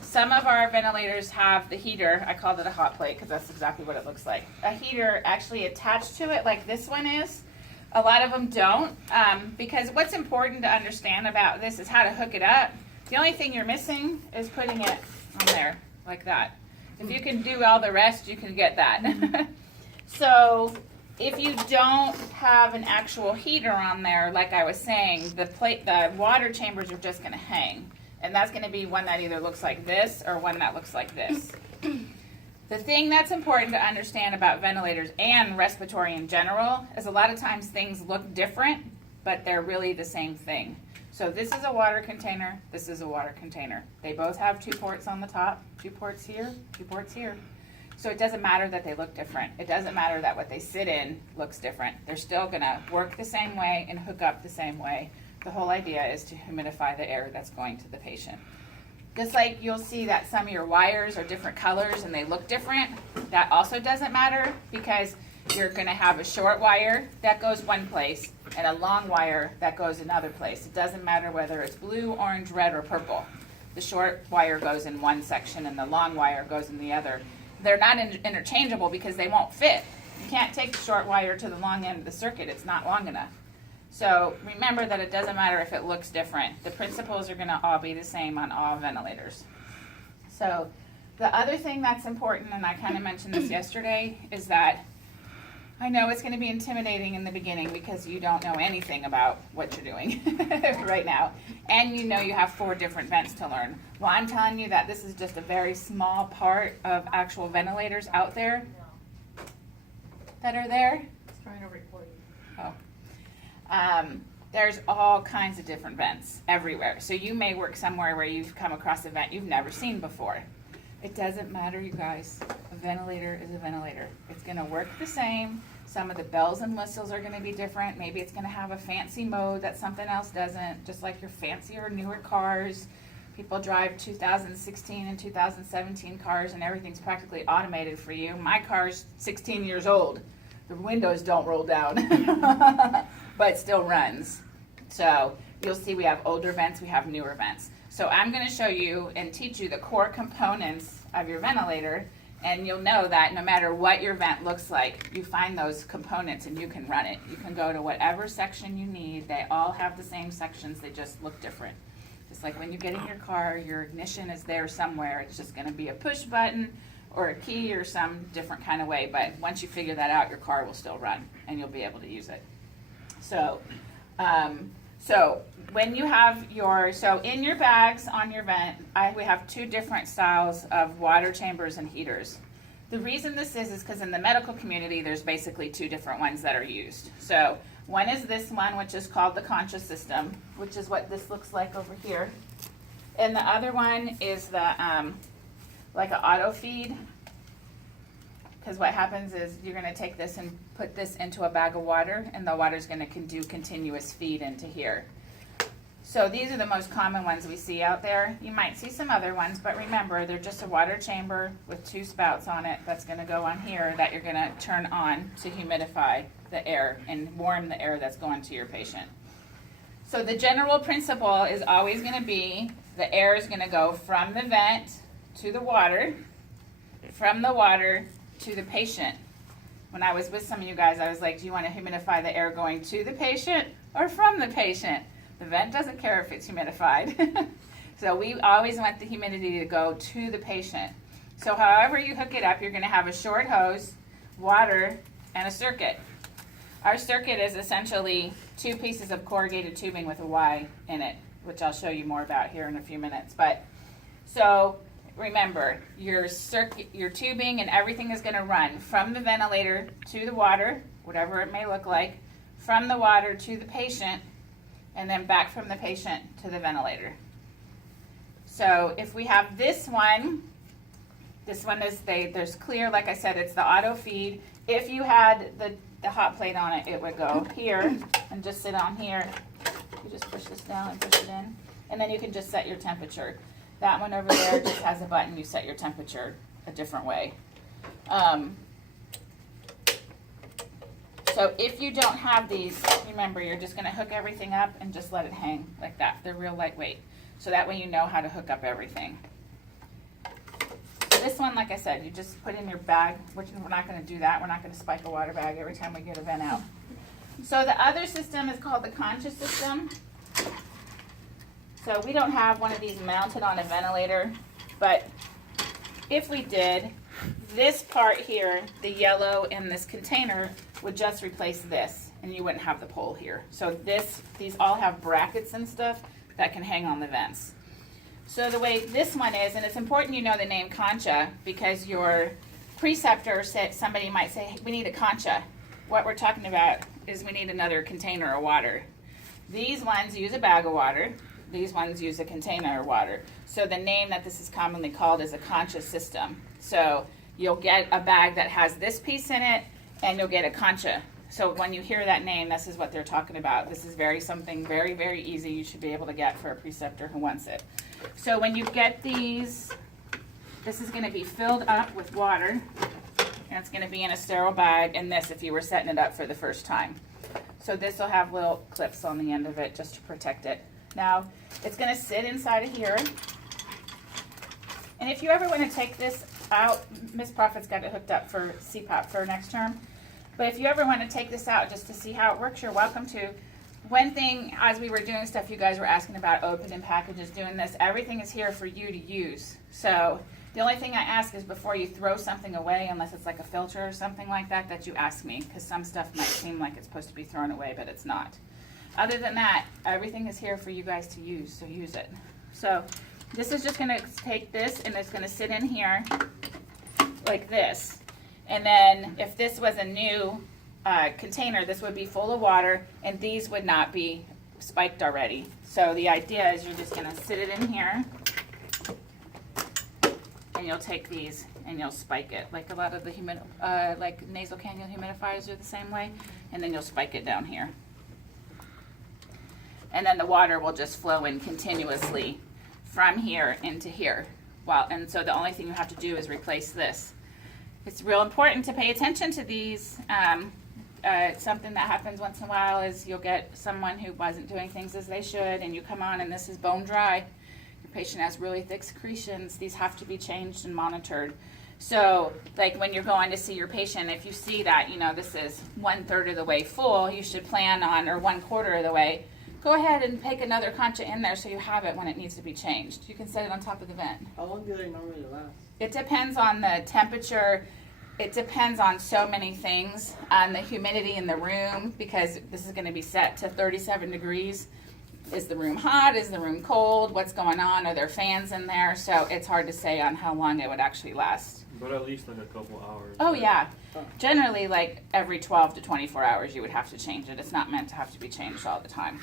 Some of our ventilators have the heater. I called it a hot plate because that's exactly what it looks like. A heater actually attached to it like this one is. A lot of them don't, because what's important to understand about this is how to hook it up. The only thing you're missing is putting it on there like that. If you can do all the rest, you can get that. So if you don't have an actual heater on there, like I was saying, the water chambers are just going to hang. And that's going to be one that either looks like this or one that looks like this. The thing that's important to understand about ventilators and respiratory in general is a lot of times things look different, but they're really the same thing. So this is a water container, this is a water container. They both have 2 ports on the top, 2 ports here, 2 ports here. So it doesn't matter that they look different. It doesn't matter that what they sit in looks different. They're still going to work the same way and hook up the same way. The whole idea is to humidify the air that's going to the patient. Just like you'll see that some of your wires are different colors and they look different, that also doesn't matter because you're going to have a short wire that goes one place and a long wire that goes another place. It doesn't matter whether it's blue, orange, red, or purple. The short wire goes in one section and the long wire goes in the other. They're not interchangeable because they won't fit. You can't take the short wire to the long end of the circuit. It's not long enough. So remember that it doesn't matter if it looks different. The principles are going to all be the same on all ventilators. So the other thing that's important, and I kind of mentioned this yesterday, is that I know it's going to be intimidating in the beginning because you don't know anything about what you're doing right now. And you know you have 4 different vents to learn. Well, I'm telling you that this is just a very small part of actual ventilators out there that are there. It's trying to record you. Oh. There's all kinds of different vents everywhere. So you may work somewhere where you've come across a vent you've never seen before. It doesn't matter, you guys. A ventilator is a ventilator. It's going to work the same. Some of the bells and whistles are going to be different. Maybe it's going to have a fancy mode that something else doesn't, just like your fancier, newer cars. People drive 2016 and 2017 cars and everything's practically automated for you. My car's 16 years old. The windows don't roll down. But it still runs. So you'll see we have older vents, we have newer vents. So I'm going to show you and teach you the core components of your ventilator, and you'll know that no matter what your vent looks like, you find those components and you can run it. You can go to whatever section you need. They all have the same sections, they just look different. Just like when you get in your car, your ignition is there somewhere. It's just going to be a push button or a key or some different kind of way, but once you figure that out, your car will still run and you'll be able to use it. So when you have in your bags on your vent, we have 2 different styles of water chambers and heaters. The reason this is because in the medical community, there's basically 2 different ones that are used. So one is this one, which is called the Concha system, which is what this looks like over here. And the other one is the, like an auto feed. Because what happens is you're going to take this and put this into a bag of water, and the water is going to do continuous feed into here. So these are the most common ones we see out there. You might see some other ones, but remember, they're just a water chamber with 2 spouts on it that's going to go on here that you're going to turn on to humidify the air and warm the air that's going to your patient. So the general principle is always going to be the air is going to go from the vent to the water, from the water to the patient. When I was with some of you guys, I was like, do you want to humidify the air going to the patient or from the patient? The vent doesn't care if it's humidified. So we always want the humidity to go to the patient. So however you hook it up, you're going to have a short hose, water, and a circuit. Our circuit is essentially 2 pieces of corrugated tubing with a Y in it, which I'll show you more about here in a few minutes. But so remember, your circuit, your tubing and everything is going to run from the ventilator to the water, whatever it may look like, from the water to the patient, and then back from the patient to the ventilator. So if we have this one is there's clear, like I said, it's the auto feed. If you had the hot plate on it, it would go here and just sit on here. You just push this down and push it in, and then you can just set your temperature. That one over there just has a button. You set your temperature a different way. So if you don't have these, remember, you're just going to hook everything up and just let it hang like that. They're real lightweight. So that way you know how to hook up everything. this one, like I said, you just put in your bag, which we're not gonna do that. We're not gonna spike a water bag every time we get a vent out. So the other system is called the Concha system. So we don't have one of these mounted on a ventilator, but if we did, this part here, the yellow in this container, would just replace this, and you wouldn't have the pole here. So these all have brackets and stuff that can hang on the vents. So the way this one is, and it's important you know the name Concha, because your preceptor said, somebody might say, hey, we need a Concha. What we're talking about is we need another container of water. These ones use a bag of water. These ones use a container of water. So the name that this is commonly called is a Concha system. So you'll get a bag that has this piece in it, and you'll get a Concha. So when you hear that name, this is what they're talking about. This is something very, very easy you should be able to get for a preceptor who wants it. So when you get these, this is going to be filled up with water, and it's going to be in a sterile bag, and this if you were setting it up for the first time. So this will have little clips on the end of it just to protect it. Now, it's going to sit inside of here. And if you ever want to take this out, Miss Prophet's got it hooked up for CPAP for next term. But if you ever want to take this out just to see how it works, you're welcome to. One thing, as we were doing stuff, you guys were asking about opening packages, doing this. Everything is here for you to use. So the only thing I ask is before you throw something away, unless it's like a filter or something like that, that you ask me, because some stuff might seem like it's supposed to be thrown away, but it's not. Other than that, everything is here for you guys to use, so use it. So this is just going to take this, and it's going to sit in here like this. And then if this was a new container, this would be full of water, and these would not be spiked already. So the idea is you're just going to sit it in here, and you'll take these and you'll spike it. Like a lot of the like nasal cannula humidifiers are the same way, and then you'll spike it down here. And then the water will just flow in continuously from here into here. And so the only thing you have to do is replace this. It's real important to pay attention to these. Something that happens once in a while is you'll get someone who wasn't doing things as they should, and you come on and this is bone dry. Your patient has really thick secretions. These have to be changed and monitored. So like when you're going to see your patient, if you see that, this is 1/3 of the way full, you should plan on, or 1/4 of the way, go ahead and take another Concha in there so you have it when it needs to be changed. You can set it on top of the vent. How long do they normally last? It depends on the temperature. It depends on so many things, on the humidity in the room, because this is going to be set to 37 degrees. Is the room hot? Is the room cold? What's going on? Are there fans in there? So it's hard to say on how long it would actually last. But at least like a couple hours. Oh, right? yeah. Generally, like every 12 to 24 hours, you would have to change it. It's not meant to have to be changed all the time.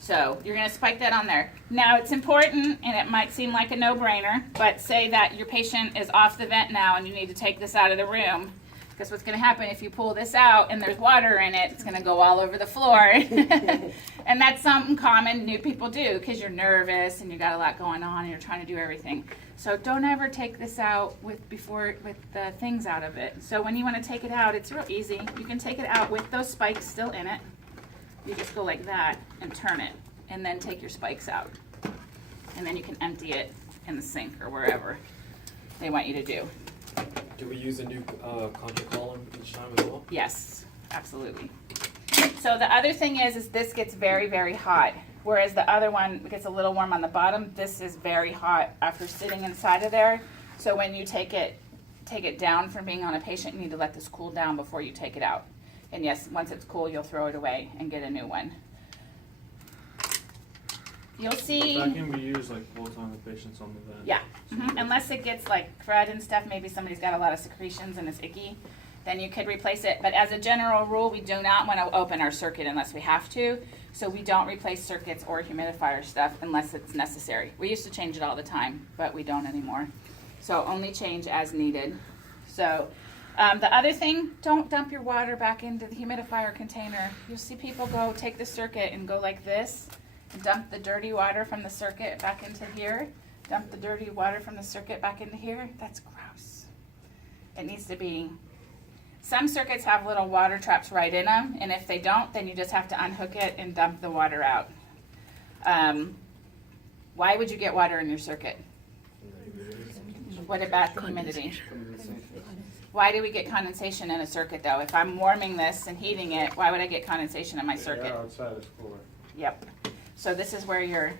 So you're going to spike that on there. Now, it's important, and it might seem like a no-brainer, but say that your patient is off the vent now and you need to take this out of the room. Because what's going to happen if you pull this out and there's water in it, it's going to go all over the floor. And that's something common new people do because you're nervous and you got a lot going on and you're trying to do everything. So don't ever take this out with the things out of it. So when you want to take it out, it's real easy. You can take it out with those spikes still in it. You just go like that and turn it, and then take your spikes out. And then you can empty it in the sink or wherever they want you to do. Do we use a new Concha column each time as well? Yes, absolutely. So the other thing is this gets very, very hot, whereas the other one gets a little warm on the bottom. This is very hot after sitting inside of there. So when you take it down from being on a patient, you need to let this cool down before you take it out. And yes, once it's cool, you'll throw it away and get a new one. You'll see. That can be used like full time with patients on the vent. Yeah, unless it gets like crud and stuff, maybe somebody's got a lot of secretions and it's icky, then you could replace it. But as a general rule, we do not want to open our circuit unless we have to. So we don't replace circuits or humidifier stuff unless it's necessary. We used to change it all the time, but we don't anymore. So only change as needed. So the other thing, don't dump your water back into the humidifier container. You'll see people go take the circuit and go like this. Dump the dirty water from the circuit back into here. Dump the dirty water from the circuit back into here. That's gross. It needs to be. Some circuits have little water traps right in them, and if they don't, then you just have to unhook it and dump the water out. Why would you get water in your circuit? What about the humidity? Condensation. Why do we get condensation in a circuit though? If I'm warming this and heating it, why would I get condensation in my circuit? Yeah, outside is cooler. Yep. So this is where you're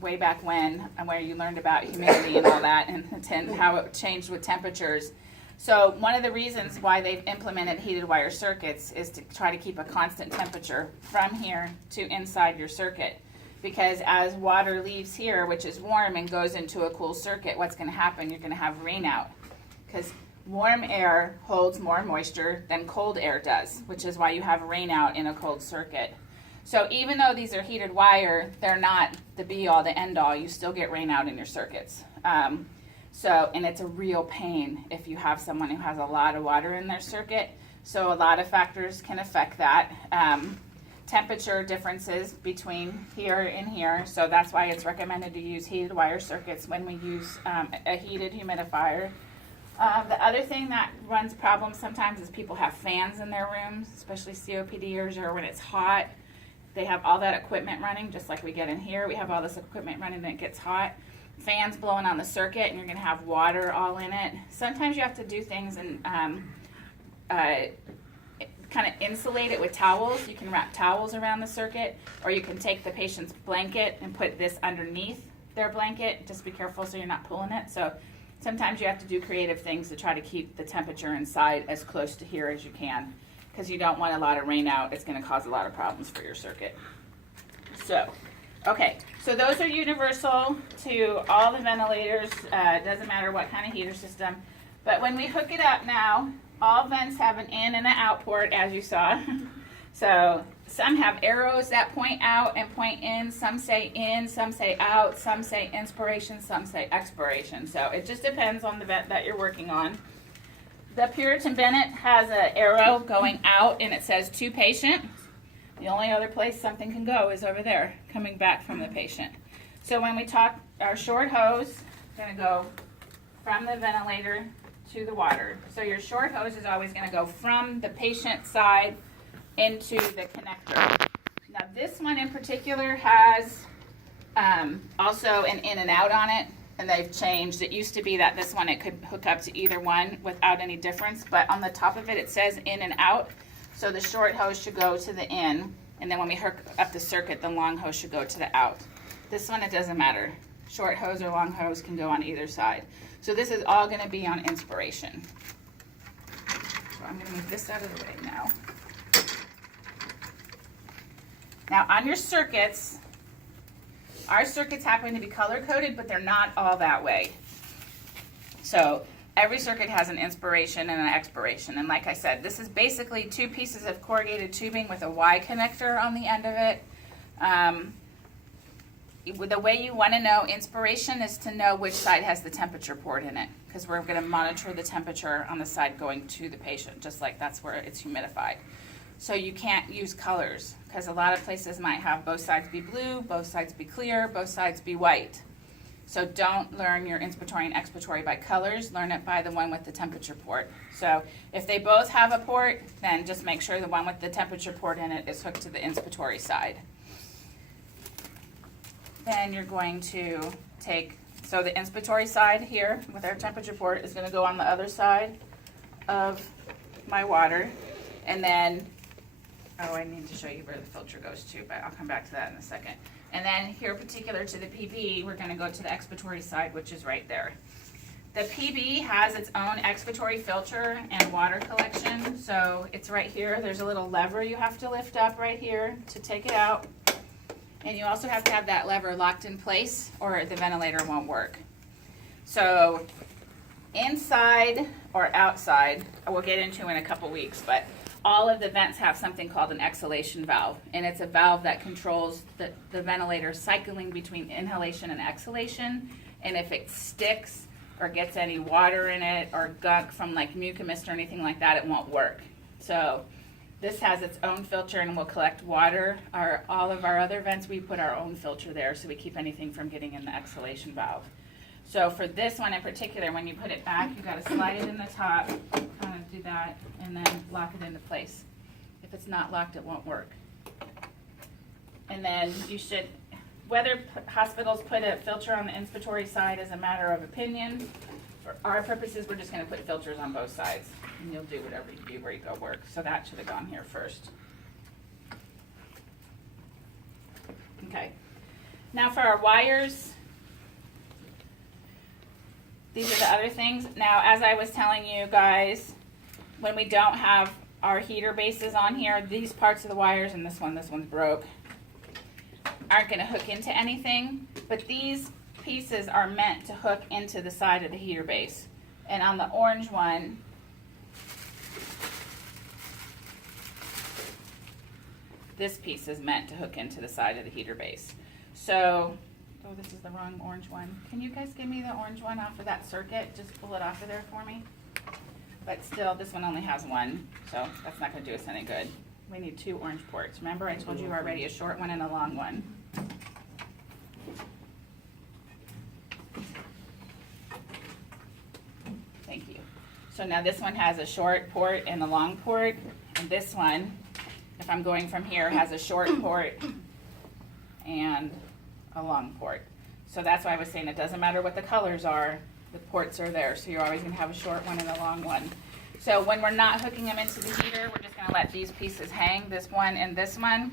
way back when and where you learned about humidity and all that and how it changed with temperatures. So one of the reasons why they've implemented heated wire circuits is to try to keep a constant temperature from here to inside your circuit. Because as water leaves here, which is warm, and goes into a cool circuit, what's going to happen? You're going to have rain out. Because warm air holds more moisture than cold air does, which is why you have rain out in a cold circuit. So even though these are heated wire, they're not the be-all, the end-all. You still get rain out in your circuits. And it's a real pain if you have someone who has a lot of water in their circuit. So a lot of factors can affect that. Temperature differences between here and here. So that's why it's recommended to use heated wire circuits when we use a heated humidifier. The other thing that runs problems sometimes is people have fans in their rooms, especially COPDers, or when it's hot. They have all that equipment running, just like we get in here. We have all this equipment running and it gets hot. Fans blowing on the circuit and you're going to have water all in it. Sometimes you have to do things and kind of insulate it with towels. You can wrap towels around the circuit, or you can take the patient's blanket and put this underneath their blanket. Just be careful so you're not pulling it. So sometimes you have to do creative things to try to keep the temperature inside as close to here as you can, because you don't want a lot of rain out. It's going to cause a lot of problems for your circuit. So, okay, so those are universal to all the ventilators. It doesn't matter what kind of heater system. But when we hook it up now, all vents have an in and an out port, as you saw. So some have arrows that point out and point in. Some say in, some say out, some say inspiration, some say expiration. So it just depends on the vent that you're working on. The Puritan Bennett has an arrow going out and it says to patient. The only other place something can go is over there, coming back from the patient. So when we talk our short hose, going to go from the ventilator to the water. So your short hose is always going to go from the patient side into the connector. Now this one in particular has also an in and out on it, and they've changed. It used to be that this one it could hook up to either one without any difference, but on the top of it it says in and out. So the short hose should go to the in, and then when we hook up the circuit, the long hose should go to the out. This one, it doesn't matter. Short hose or long hose can go on either side. So this is all going to be on inspiration. So I'm going to move this out of the way now. Now on your circuits, our circuits happen to be color-coded, but they're not all that way. So every circuit has an inspiration and an expiration. And like I said, this is basically two pieces of corrugated tubing with a Y connector on the end of it. The way you want to know inspiration is to know which side has the temperature port in it, because we're going to monitor the temperature on the side going to the patient, just like that's where it's humidified. So you can't use colors, because a lot of places might have both sides be blue, both sides be clear, both sides be white. So don't learn your inspiratory and expiratory by colors, learn it by the one with the temperature port. So if they both have a port, then just make sure the one with the temperature port in it is hooked to the inspiratory side. Then you're going to take, so the inspiratory side here with our temperature port is going to go on the other side of my water. And then, oh, I need to show you where the filter goes to, but I'll come back to that in a second. And then here, particular to the PB, we're going to go to the expiratory side, which is right there. The PB has its own expiratory filter and water collection. So it's right here. There's a little lever you have to lift up right here to take it out. And you also have to have that lever locked in place or the ventilator won't work. So inside or outside, we'll get into in a couple weeks, but all of the vents have something called an exhalation valve. And it's a valve that controls the ventilator cycling between inhalation and exhalation. And if it sticks or gets any water in it or gunk from like mucus or anything like that, it won't work. So this has its own filter and will collect water. All of our other vents, we put our own filter there so we keep anything from getting in the exhalation valve. So for this one in particular, when you put it back, you got to slide it in the top, kind of do that, and then lock it into place. If it's not locked, it won't work. And then you should, whether hospitals put a filter on the inspiratory side is a matter of opinion, for our purposes, we're just gonna put filters on both sides, and you'll do whatever you do where you go work. So that should have gone here first. Okay. Now for our wires, these are the other things. Now, as I was telling you guys, when we don't have our heater bases on here, these parts of the wires, and this one's broke, aren't gonna hook into anything, but these pieces are meant to hook into the side of the heater base. And on the orange one, this piece is meant to hook into the side of the heater base. So, oh, this is the wrong orange one. Can you guys give me the orange one off of that circuit? Just pull it off of there for me. But still, this one only has one, so that's not gonna do us any good. We need 2 orange ports. Remember, I told you already, a short one and a long one. Thank you. So now this one has a short port and a long port, and this one, if I'm going from here, has a short port and a long port. So that's why I was saying it doesn't matter what the colors are, the ports are there, so you're always gonna have a short one and a long one. So when we're not hooking them into the heater, we're just gonna let these pieces hang, this one and this one.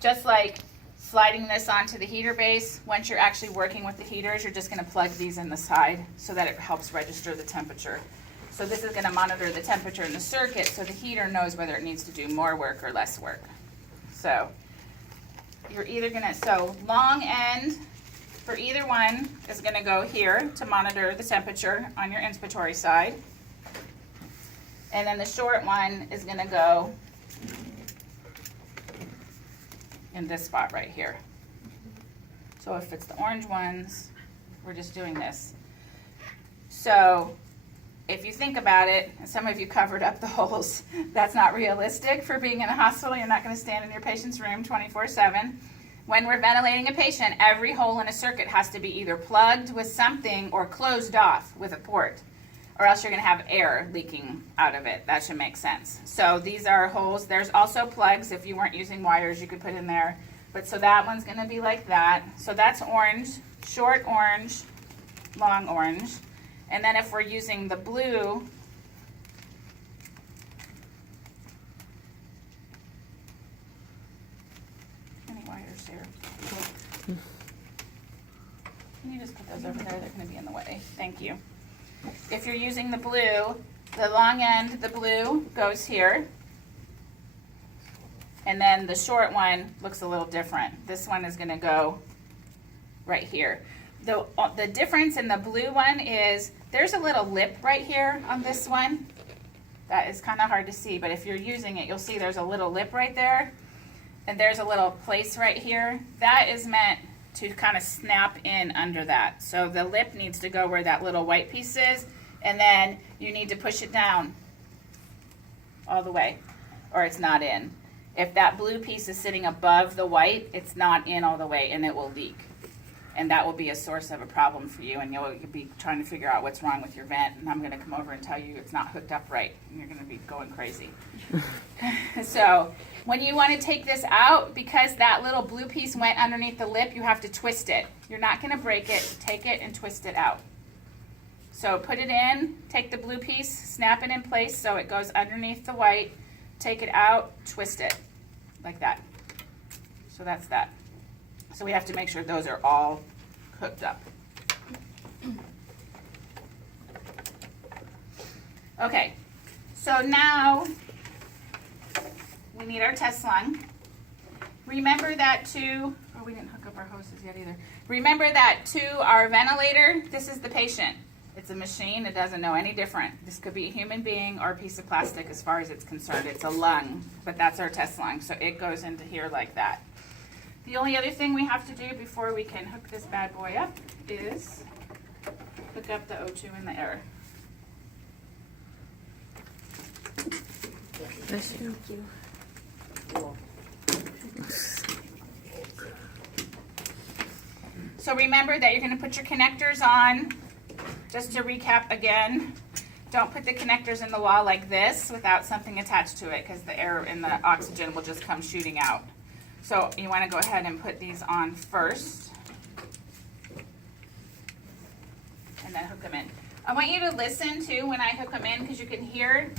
Just like sliding this onto the heater base, once you're actually working with the heaters, you're just gonna plug these in the side so that it helps register the temperature. So this is gonna monitor the temperature in the circuit so the heater knows whether it needs to do more work or less work. So you're either gonna, so long end for either one is gonna go here to monitor the temperature on your inspiratory side. And then the short one is gonna go in this spot right here. So if it's the orange ones, we're just doing this. So if you think about it, and some of you covered up the holes, that's not realistic for being in a hospital. You're not gonna stand in your patient's room 24/7. When we're ventilating a patient, every hole in a circuit has to be either plugged with something or closed off with a port, or else you're gonna have air leaking out of it. That should make sense. So these are holes. There's also plugs. If you weren't using wires, you could put in there. But so that one's gonna be like that. So that's orange, short orange, long orange. And then if we're using the blue, any wires here? Can you just put those over there? They're gonna be in the way. Thank you. If you're using the blue, the long end, the blue goes here. And then the short one looks a little different. This one is gonna go right here. The difference in the blue one is there's a little lip right here on this one. That is kind of hard to see, but if you're using it, you'll see there's a little lip right there. And there's a little place right here. That is meant to kind of snap in under that. So the lip needs to go where that little white piece is, and then you need to push it down all the way, or it's not in. If that blue piece is sitting above the white, it's not in all the way, and it will leak. And that will be a source of a problem for you, and you'll be trying to figure out what's wrong with your vent, and I'm going to come over and tell you it's not hooked up right, and you're going to be going crazy. So when you want to take this out, because that little blue piece went underneath the lip, you have to twist it. You're not going to break it. Take it and twist it out. So put it in, take the blue piece, snap it in place so it goes underneath the white, take it out, twist it like that. So that's that. So we have to make sure those are all hooked up. Okay, so now we need our test lung. Remember that we didn't hook up our hoses yet either. Remember that to our ventilator, this is the patient. It's a machine, it doesn't know any different. This could be a human being or a piece of plastic as far as it's concerned. It's a lung, but that's our test lung, so it goes into here like that. The only other thing we have to do before we can hook this bad boy up is hook up the O2 in the air. Thank you. So remember that you're going to put your connectors on. Just to recap again, don't put the connectors in the wall like this without something attached to it, because the air and the oxygen will just come shooting out. So you want to go ahead and put these on first and then hook them in. I want you to listen too when I hook them in, because you can hear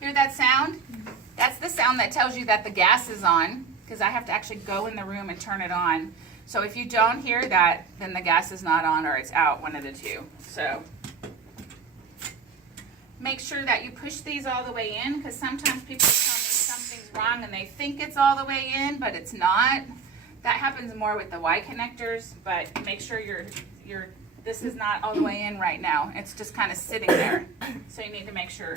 that sound? That's the sound that tells you that the gas is on, because I have to actually go in the room and turn it on. So if you don't hear that, then the gas is not on or it's out, one of the two. So make sure that you push these all the way in, because sometimes people tell me something's wrong and they think it's all the way in, but it's not. That happens more with the Y connectors, but make sure this is not all the way in right now. It's just kind of sitting there. So you need to make sure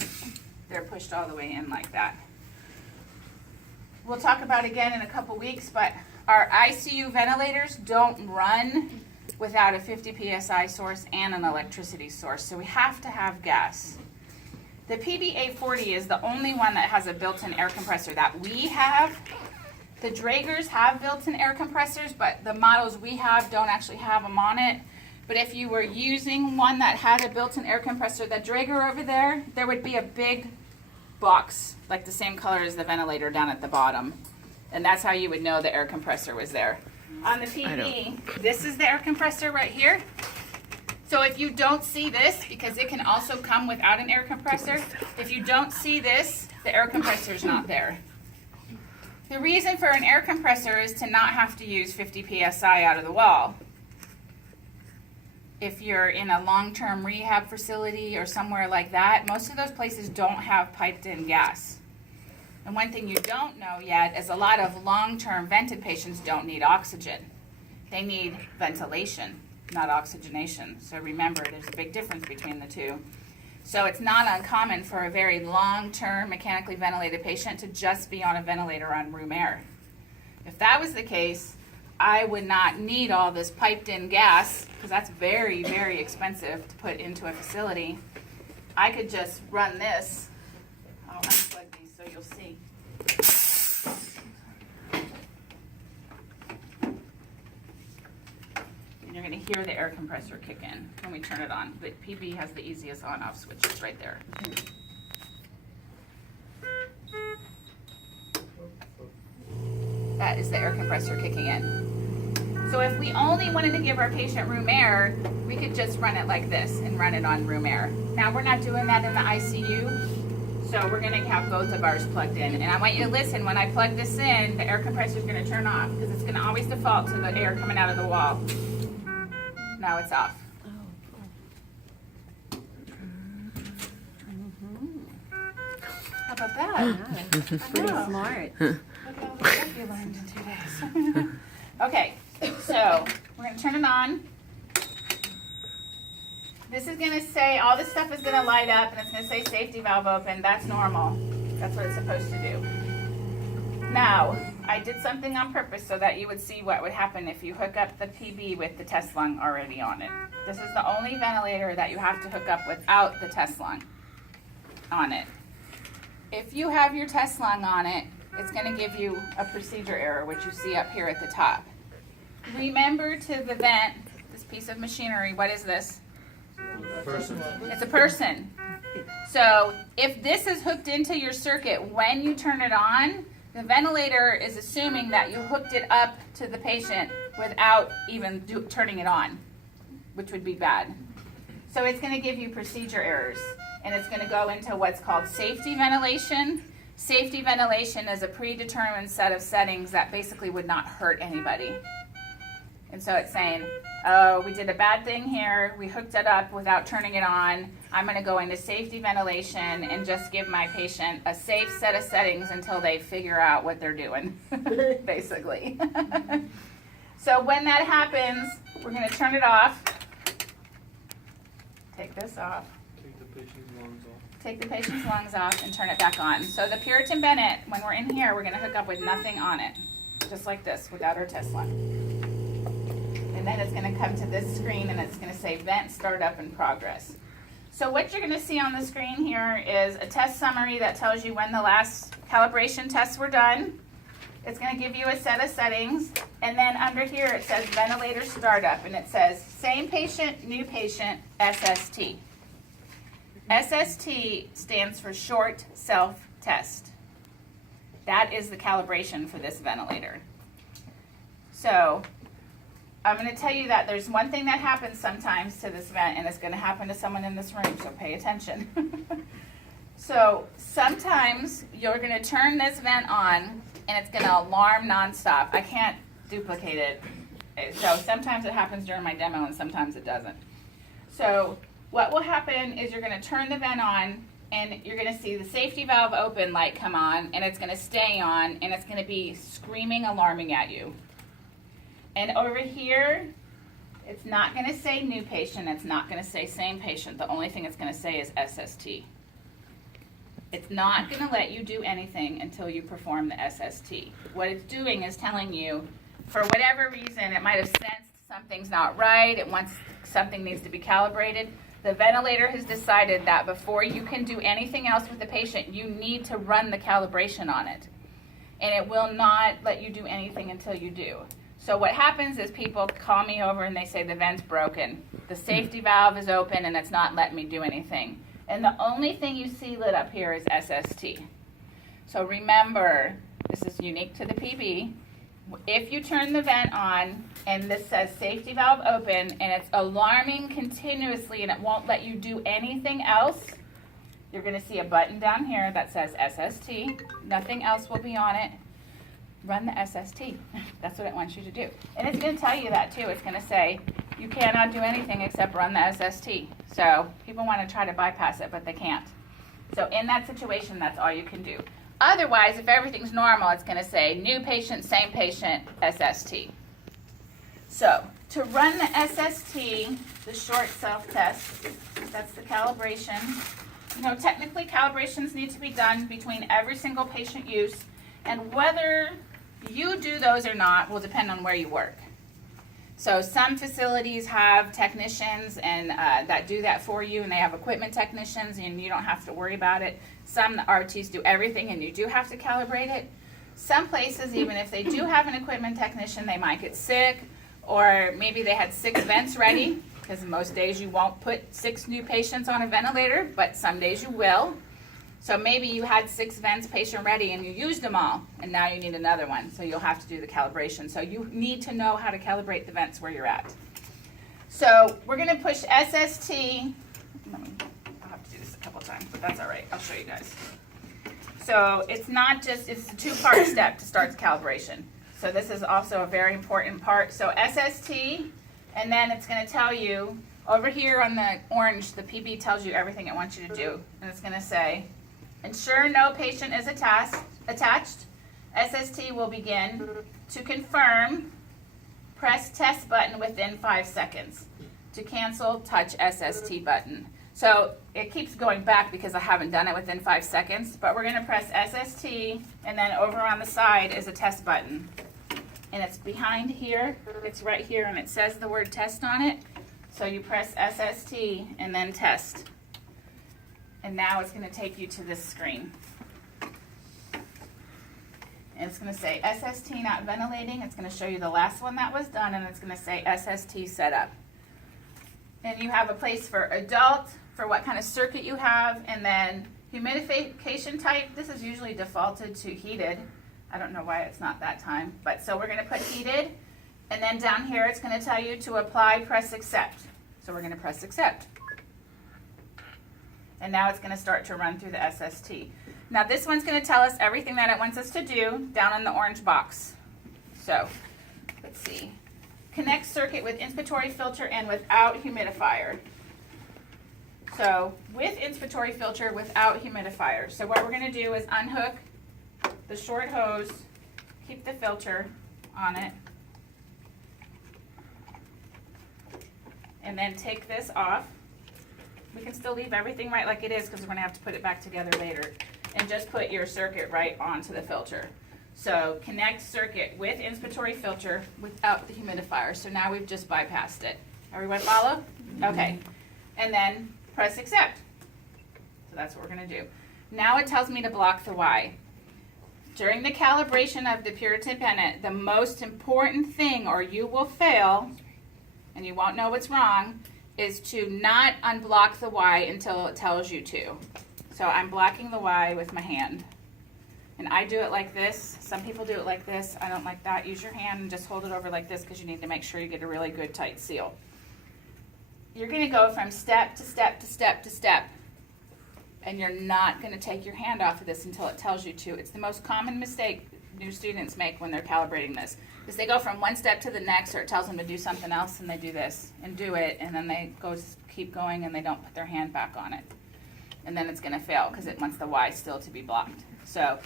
they're pushed all the way in like that. We'll talk about it again in a couple weeks, but our ICU ventilators don't run without a 50 PSI source and an electricity source, so we have to have gas. The PB840 is the only one that has a built-in air compressor that we have. The Dragers have built-in air compressors, but the models we have don't actually have them on it. But if you were using one that had a built-in air compressor, the Drager over there, there would be a big box, like the same color as the ventilator down at the bottom. And that's how you would know the air compressor was there. On the PB, this is the air compressor right here. So if you don't see this, because it can also come without an air compressor, if you don't see this, the air compressor is not there. The reason for an air compressor is to not have to use 50 PSI out of the wall. If you're in a long-term rehab facility or somewhere like that, most of those places don't have piped-in gas. And one thing you don't know yet is a lot of long-term vented patients don't need oxygen. They need ventilation, not oxygenation. So remember, there's a big difference between the two. So it's not uncommon for a very long-term mechanically ventilated patient to just be on a ventilator on room air. If that was the case, I would not need all this piped-in gas, because that's very, very expensive to put into a facility. I could just run this. I'll unplug these so you'll see. And you're going to hear the air compressor kick in when we turn it on. The PB has the easiest on-off switches right there. That is the air compressor kicking in. So if we only wanted to give our patient room air, we could just run it like this and run it on room air. Now we're not doing that in the ICU, so we're gonna have both of ours plugged in. And I want you to listen, when I plug this in, the air compressor is gonna turn off, because it's gonna always default to the air coming out of the wall. Now it's off. How about that? Pretty smart. Look at all the stuff you learned in 2 days. Okay, so we're going to turn it on. This is going to say, all this stuff is going to light up, and it's going to say safety valve open. That's normal. That's what it's supposed to do. Now, I did something on purpose so that you would see what would happen if you hook up the PB with the test lung already on it. This is the only ventilator that you have to hook up without the test lung on it. If you have your test lung on it, it's going to give you a procedure error, which you see up here at the top. Remember to the vent, this piece of machinery, what is this? Person. It's a person. So if this is hooked into your circuit when you turn it on, the ventilator is assuming that you hooked it up to the patient without even turning it on, which would be bad. So it's going to give you procedure errors, and it's going to go into what's called safety ventilation. Safety ventilation is a predetermined set of settings that basically would not hurt anybody. And so it's saying, oh, we did a bad thing here, we hooked it up without turning it on, I'm going to go into safety ventilation and just give my patient a safe set of settings until they figure out what they're doing, basically. So when that happens, we're going to turn it off. Take this off. Take the patient's lungs off. Take the patient's lungs off and turn it back on. So the Puritan Bennett, when we're in here, we're going to hook up with nothing on it. Just like this, without our test lung. And then it's going to come to this screen and it's going to say vent startup in progress. So what you're going to see on the screen here is a test summary that tells you when the last calibration tests were done. It's going to give you a set of settings. And then under here it says ventilator startup. And it says same patient, new patient, SST. SST stands for short self-test. That is the calibration for this ventilator. So I'm going to tell you that there's one thing that happens sometimes to this vent, and it's going to happen to someone in this room, so pay attention. So sometimes you're going to turn this vent on, and it's going to alarm nonstop. I can't duplicate it. So sometimes it happens during my demo, and sometimes it doesn't. So what will happen is you're going to turn the vent on, and you're going to see the safety valve open light come on, and it's going to stay on, and it's going to be screaming, alarming at you. And over here, it's not going to say new patient. It's not going to say same patient. The only thing it's going to say is SST. It's not going to let you do anything until you perform the SST. What it's doing is telling you, for whatever reason, it might have sensed something's not right, it wants something needs to be calibrated. The ventilator has decided that before you can do anything else with the patient, you need to run the calibration on it. And it will not let you do anything until you do. So what happens is people call me over and they say the vent's broken. The safety valve is open and it's not letting me do anything. And the only thing you see lit up here is SST. So remember, this is unique to the PB. If you turn the vent on and this says safety valve open and it's alarming continuously and it won't let you do anything else, you're going to see a button down here that says SST. Nothing else will be on it. Run the SST. That's what it wants you to do. And it's going to tell you that too. It's going to say you cannot do anything except run the SST. So people want to try to bypass it, but they can't. So in that situation, that's all you can do. Otherwise, if everything's normal, it's going to say new patient, same patient, SST. So to run the SST, the short self-test, that's the calibration. You know, technically calibrations need to be done between every single patient use, and whether you do those or not will depend on where you work. So some facilities have technicians and that do that for you, and they have equipment technicians, and you don't have to worry about it. Some, the RTs, do everything, and you do have to calibrate it. Some places, even if they do have an equipment technician, they might get sick, or maybe they had 6 vents ready, because most days you won't put 6 new patients on a ventilator, but some days you will. So maybe you had 6 vents patient ready and you used them all, and now you need another one, so you'll have to do the calibration. So you need to know how to calibrate the vents where you're at. So we're going to push SST. I'll have to do this a couple times, but that's all right. I'll show you guys. So it's not just, it's a 2-part step to start the calibration. So this is also a very important part. So SST, and then it's going to tell you, over here on the orange, the PB tells you everything it wants you to do. And it's going to say, ensure no patient is attached. SST will begin. To confirm, press test button within 5 seconds. To cancel, touch SST button. So it keeps going back because I haven't done it within 5 seconds, but we're going to press SST, and then over on the side is a test button. And it's behind here, it's right here, and it says the word test on it. So you press SST and then test. And now it's going to take you to this screen. And it's going to say SST not ventilating. It's going to show you the last one that was done, and it's going to say SST setup. And you have a place for adult, for what kind of circuit you have, and then humidification type. This is usually defaulted to heated. I don't know why it's not that time. But so we're going to put heated. And then down here it's going to tell you to apply, press accept. So we're going to press accept. And now it's going to start to run through the SST. Now this one's going to tell us everything that it wants us to do down in the orange box. So let's see. Connect circuit with inspiratory filter and without humidifier. So with inspiratory filter, without humidifier. So what we're going to do is unhook the short hose, keep the filter on it, and then take this off. We can still leave everything right like it is because we're going to have to put it back together later. And just put your circuit right onto the filter. So connect circuit with inspiratory filter without the humidifier. So now we've just bypassed it. Everyone follow? Okay. And then press accept. So that's what we're going to do. Now it tells me to block the Y. During the calibration of the Puritan Bennett, the most important thing, or you will fail, and you won't know what's wrong, is to not unblock the Y until it tells you to. So I'm blocking the Y with my hand. And I do it like this. Some people do it like this. I don't like that. Use your hand and just hold it over like this because you need to make sure you get a really good tight seal. You're going to go from step to step to step to step. And you're not going to take your hand off of this until it tells you to. It's the most common mistake new students make when they're calibrating this. Is they go from one step to the next, or it tells them to do something else, and they do this and do it, and then they keep going and they don't put their hand back on it. And then it's going to fail because it wants the Y still to be blocked. So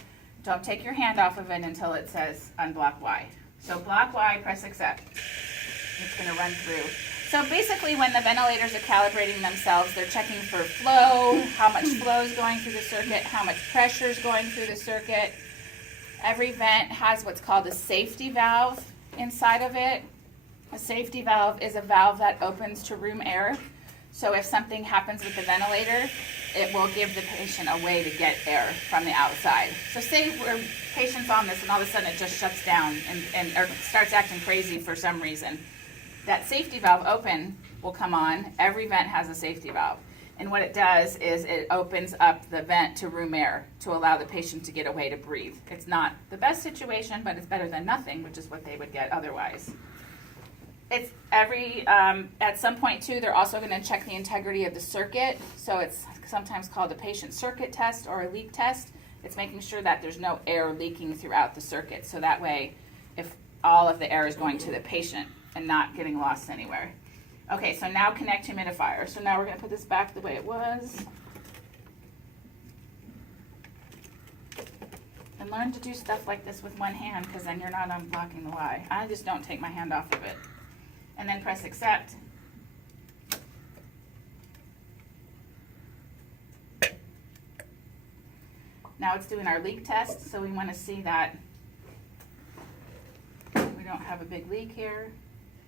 don't take your hand off of it until it says unblock Y. So block Y, press accept. It's going to run through. So basically when the ventilators are calibrating themselves, they're checking for flow, how much flow is going through the circuit, how much pressure is going through the circuit. Every vent has what's called a safety valve inside of it. A safety valve is a valve that opens to room air. So if something happens with the ventilator, it will give the patient a way to get air from the outside. So say we're patient's on this and all of a sudden it just shuts down and or starts acting crazy for some reason. That safety valve open will come on. Every vent has a safety valve. And what it does is it opens up the vent to room air to allow the patient to get a way to breathe. It's not the best situation, but it's better than nothing, which is what they would get otherwise. It's at some point too, they're also going to check the integrity of the circuit. So it's sometimes called a patient circuit test or a leak test. It's making sure that there's no air leaking throughout the circuit. So that way, if all of the air is going to the patient and not getting lost anywhere. Okay, so now connect humidifier. So now we're going to put this back the way it was. And learn to do stuff like this with one hand because then you're not unblocking the Y. I just don't take my hand off of it. And then press accept. Now it's doing our leak test, so we want to see that we don't have a big leak here.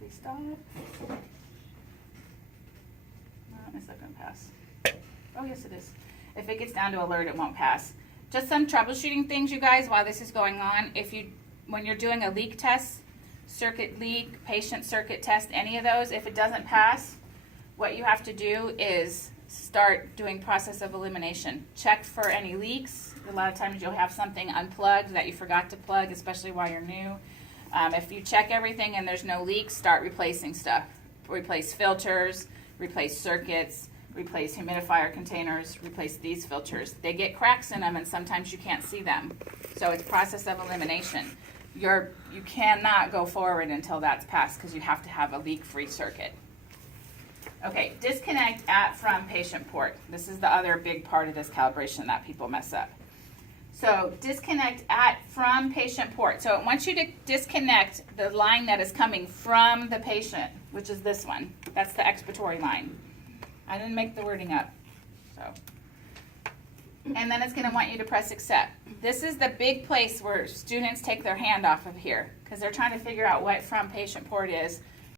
We stop. No, it's not going to pass. Oh, yes, it is. If it gets down to alert, it won't pass. Just some troubleshooting things, you guys, while this is going on. When you're doing a leak test, circuit leak, patient circuit test, any of those, if it doesn't pass, what you have to do is start doing process of elimination. Check for any leaks. A lot of times you'll have something unplugged that you forgot to plug, especially while you're new. If you check everything and there's no leaks, start replacing stuff. Replace filters, replace circuits, replace humidifier containers, replace these filters. They get cracks in them and sometimes you can't see them. So it's process of elimination. You cannot go forward until that's passed because you have to have a leak-free circuit. Okay, disconnect from patient port. This is the other big part of this calibration that people mess up. So disconnect from patient port. So it wants you to disconnect the line that is coming from the patient, which is this one. That's the expiratory line. I didn't make the wording up. So, and then it's going to want you to press accept. This is the big place where students take their hand off of here because they're trying to figure out what from patient port is